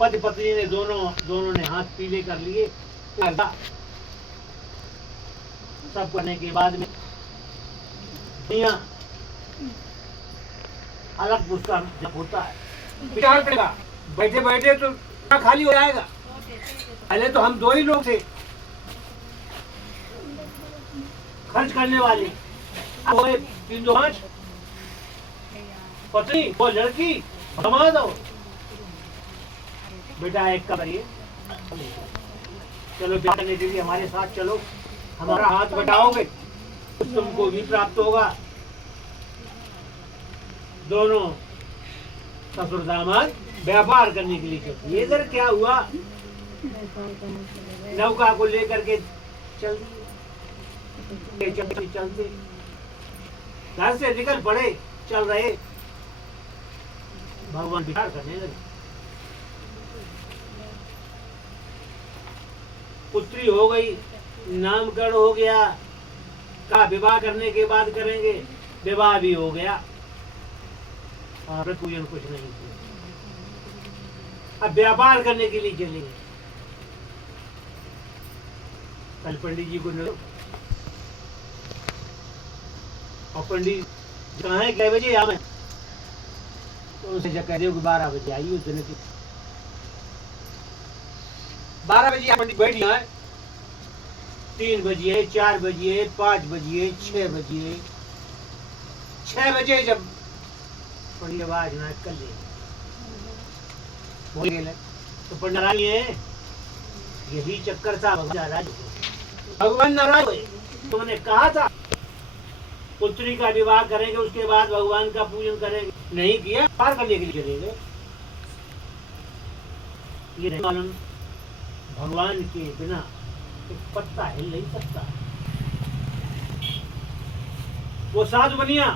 पति पत्नी ने दोनों ने हाथ पीले कर लिए। सब करने के बाद में मियां अलग पुरस्कार जब होता है विचार करेगा, बैठे बैठे तो खाली हो जाएगा। पहले तो हम दो ही लोग थे खर्च करने वाले, अब 3-5 पत्नी वो लड़की कमा दो। बेटा एक का करिए, चलो ब्याह करने के लिए हमारे साथ चलो, हमारा हाथ बटाओगे तुमको भी प्राप्त होगा। दोनों ससुर दामाद व्यापार करने के लिए चलते। इधर क्या हुआ, नौका को लेकर के चलते घर से निकल पड़े, चल रहे, भगवान विचार करने लगे। पुत्री हो गई, नामकरण हो गया, का विवाह करने के बाद करेंगे, विवाह भी हो गया, पूजन कुछ नहीं किया। अब व्यापार करने के लिए चलेंगे। कल पंडित जी को मिलो और पंडित कहाँ है, कितने बजे आवे, तो उनसे कह दो कि 12 बजे आइए। उस दिन 12 बजे पंडित बैठ जाए, 3 बजे 4 बजे 5 बजे 6 बजे 6 बजे जब पंडित आवाज ना कर ले बोल गए तो पंडित नाराज है। यही चक्कर था, भगवान नाराज हुए। तुमने कहा था पुत्री का विवाह करेंगे, उसके बाद भगवान का पूजन करेंगे, नहीं किया, पार करने के लिए चलेंगे। ये नहीं मालूम भगवान के बिना एक पत्ता हिल नहीं सकता। वो साधु बनिया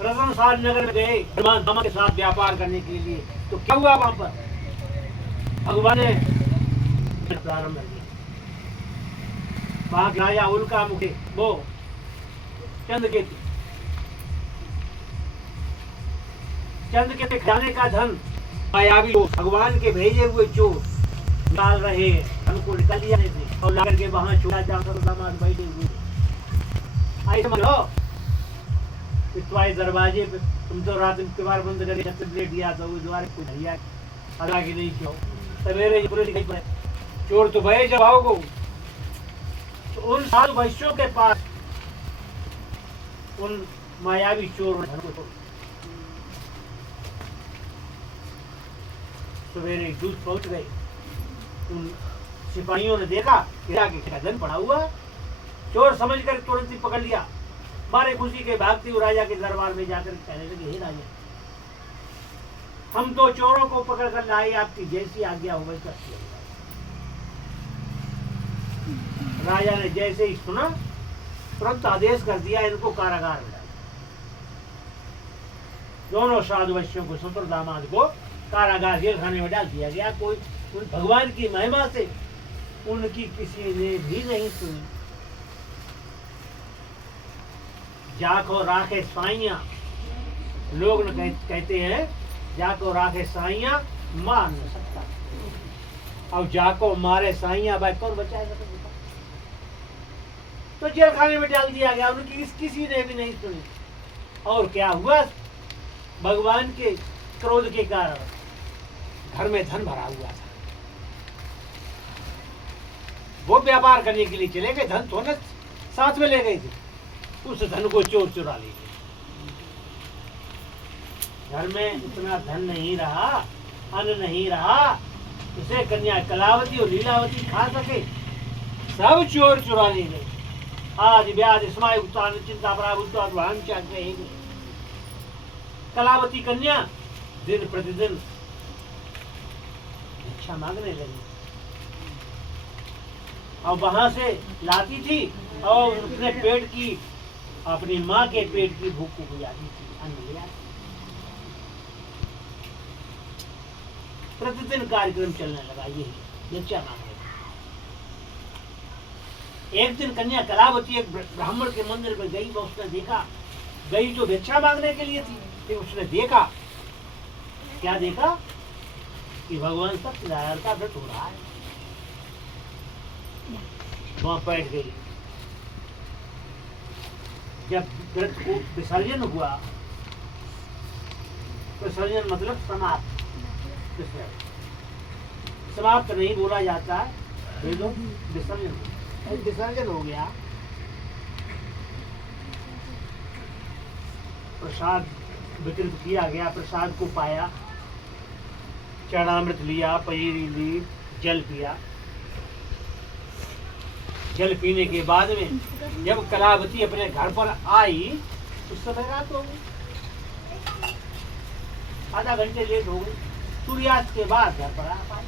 रतनसार नगर में गए हनुमान धामा के साथ व्यापार करने के लिए, तो क्या हुआ वहां पर, भगवान ने प्रारंभ किया। वहां राजा उनका मुखे वो चंद के खाने का धन मायावी लोग, भगवान के भेजे हुए चोर डाल रहे धन को निकल लिया और ला करके वहां छोड़ा दामाद बैठे हुए। आई समझो तुम्हारे दरवाजे पे, तुम तो रात में द्वार बंद करके लेट गया था, वो द्वार को भैया अदा की नहीं क्यों सवेरे पूरे निकल पड़े। चोर तो भय जब आओगे तो उन साल वैश्यों के पास उन मायावी चोर सवेरे दूध पहुंच गए। उन सिपाहियों ने देखा कि आगे धन पड़ा हुआ, चोर समझ कर तुरंत ही पकड़ लिया। मारे खुशी के भागते हुए राजा के दरबार में जाकर कहने लगे, हे राजा, हम तो चोरों को पकड़ कर लाए, आपकी जैसी आज्ञा हो वैसा किया। राजा ने जैसे ही सुना तुरंत आदेश कर दिया, इनको कारागार में डाल। दोनों साधु वैश्यों को, ससुर दामाद को कारागार जेल खाने में डाल दिया गया। कोई भगवान की महिमा से उनकी किसी ने भी नहीं सुनी। जाको राखे साइया, लोग कहते हैं जाको राखे साइया मार न सकता, और जाको मारे साइया भाई कौन बचाएगा। तो जेल खाने में डाल दिया गया, उनकी किसी ने भी नहीं सुनी। और क्या हुआ, भगवान के क्रोध के कारण घर में धन भरा हुआ था। वो व्यापार करने के लिए चले गए, धन तो साथ में ले गए थे, उस धन को चोर चुरा ले गए। घर में इतना धन नहीं रहा, अन्न नहीं रहा, उसे कन्या कलावती और लीलावती खा सके, सब चोर चुरा ले गए। आज व्याज स्माय उत्तान चिंता प्राभुत्वान चाहिए। कलावती कन्या दिन प्रतिदिन भिक्षा मांगने लगी और वहां से लाती थी और अपने पेट की, अपनी माँ के पेट की भूख को बुझाती थी, अन्न ले आती। प्रतिदिन कार्यक्रम चलने लगा यही भिक्षा मांगने। एक दिन कन्या कलावती एक ब्राह्मण के मंदिर में गई, उसने देखा, गई तो भिक्षा मांगने के लिए थी, फिर उसने देखा, क्या देखा, कि भगवान सत्यनारायण का व्रत हो रहा है। वहां बैठ गई। जब व्रत को विसर्जन हुआ, विसर्जन मतलब समाप्त, समाप्त नहीं बोला जाता है, विसर्जन विसर्जन हो गया। प्रसाद वितरित किया गया, प्रसाद को पाया, चरणामृत लिया, पजीरी ली, जल पिया। जल पीने के बाद में जब कलावती अपने घर पर आई, उस समय रात हो गई, आधा घंटे लेट हो गई। सूर्यास्त के बाद घर पर आ पाई।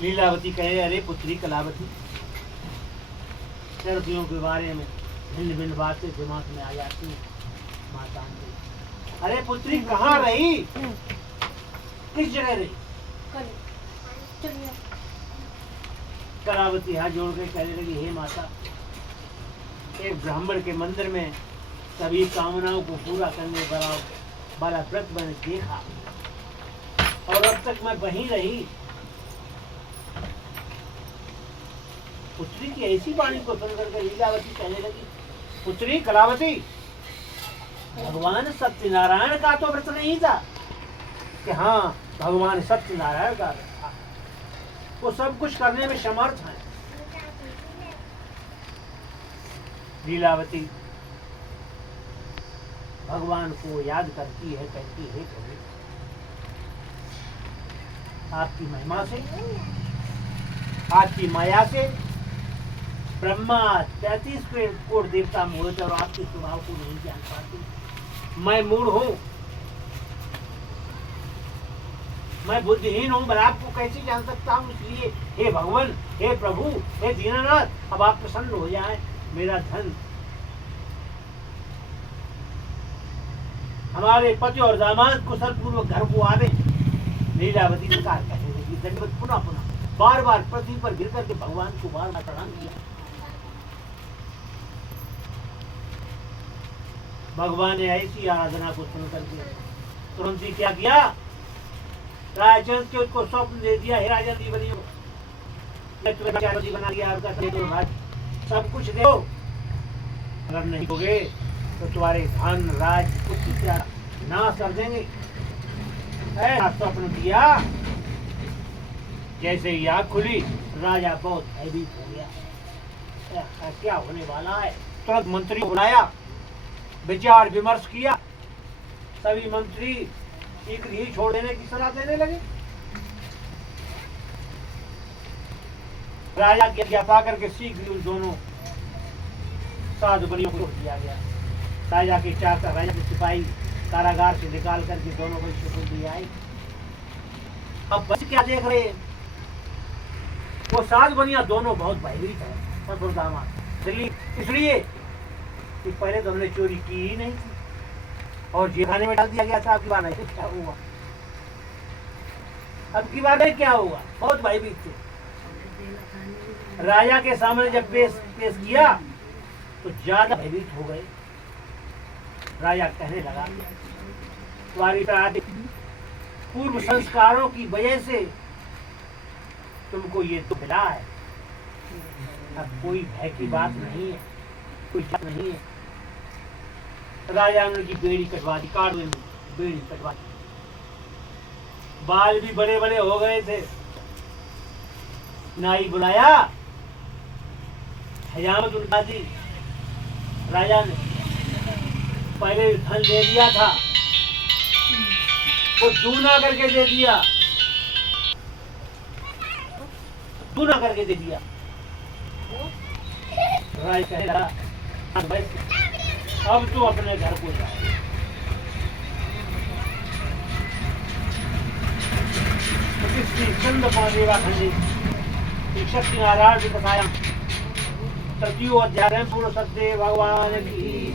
लीलावती कहे, अरे पुत्री कलावती, सर्दियों के बारे में भिन्न भिन्न बातें दिमाग में आ जाती हैं। माता ने, अरे पुत्री कहाँ रही, किस जगह रही? कलावती हाथ जोड़ के कहने लगी, हे माता, एक ब्राह्मण के मंदिर में सभी कामनाओं को पूरा करने वाला व्रत मैंने देखा, और अब तक मैं वहीं रही। पुत्री की ऐसी वाणी को सुनकर के लीलावती कहने लगी, पुत्री कलावती, भगवान सत्यनारायण का तो व्रत नहीं था। कि हाँ, भगवान सत्यनारायण का व्रत था, वो सब कुछ करने में समर्थ है। लीलावती भगवान को याद करती है, कहती है, प्रभु आपकी महिमा से, आपकी माया से ब्रह्मा 33 करोड़ देवता मोहित और आपके स्वभाव को नहीं जान पाते। मैं मूढ़ हूँ, मैं बुद्धिहीन हूँ, मैं आपको कैसे जान सकता हूँ। इसलिए हे भगवान, हे प्रभु, हे दीनानाथ, अब आप प्रसन्न हो जाएं, मेरा धन हमारे पति और दामाद कुशल पूर्वक घर को आवे। लीलावती प्रकार कहने लगी, दंडवत पुनः पुनः बार बार पृथ्वी पर गिर करके भगवान को बार बार प्रणाम किया। भगवान ने ऐसी आराधना को सुनकर के तुरंत ही क्या किया, राजन के उसको स्वप्न दे दिया, हे राजन जी बनियो, बना दिया आपका सब कुछ दो, अगर नहीं होगे तो तुम्हारे धन राज कुछ नाश कर देंगे। ऐसा स्वप्न दिया। जैसे ही आँख खुली, राजा बहुत भयभीत हो गया, क्या होने वाला है। तुरंत मंत्री को बुलाया, विचार विमर्श किया। सभी मंत्री शीघ्र ही छोड़ देने की सलाह देने लगे। राजा की आज्ञा पा करके शीघ्र उन दोनों साधु बलियों को दिया गया। राजा के चाकर, राजा के सिपाही कारागार से निकाल करके दोनों को शुक्र दिया। अब बस क्या देख रहे, वो साधु बनिया दोनों बहुत भयभीत है, ससुर दामाद, इसलिए कि पहले तो हमने चोरी की ही नहीं थी और जेखाने में डाल दिया गया था। आपकी बात है, क्या हुआ, अब की बात है क्या हुआ, बहुत भयभीत थे। राजा के सामने जब पेश किया तो ज्यादा भयभीत हो गए। राजा कहने लगा, तुम्हारी पूर्व संस्कारों की वजह से तुमको ये दुख मिला है। अब कोई भय की बात नहीं है, कोई बात नहीं है। राजा ने की बेड़ी कटवा दी, काट में बेड़ी कटवा दी। बाल भी बड़े बड़े हो गए थे। नाई बुलाया, हजामत उठा दी। राजा ने पहले धन दे दिया था, वो दूना करके दे दिया, दूना करके दे दिया। राय कहेगा, अब तू अपने घर को जा। शक्ति नारायण की कथायां तृतीयो अध्याय पूर्ण सत्य भगवान की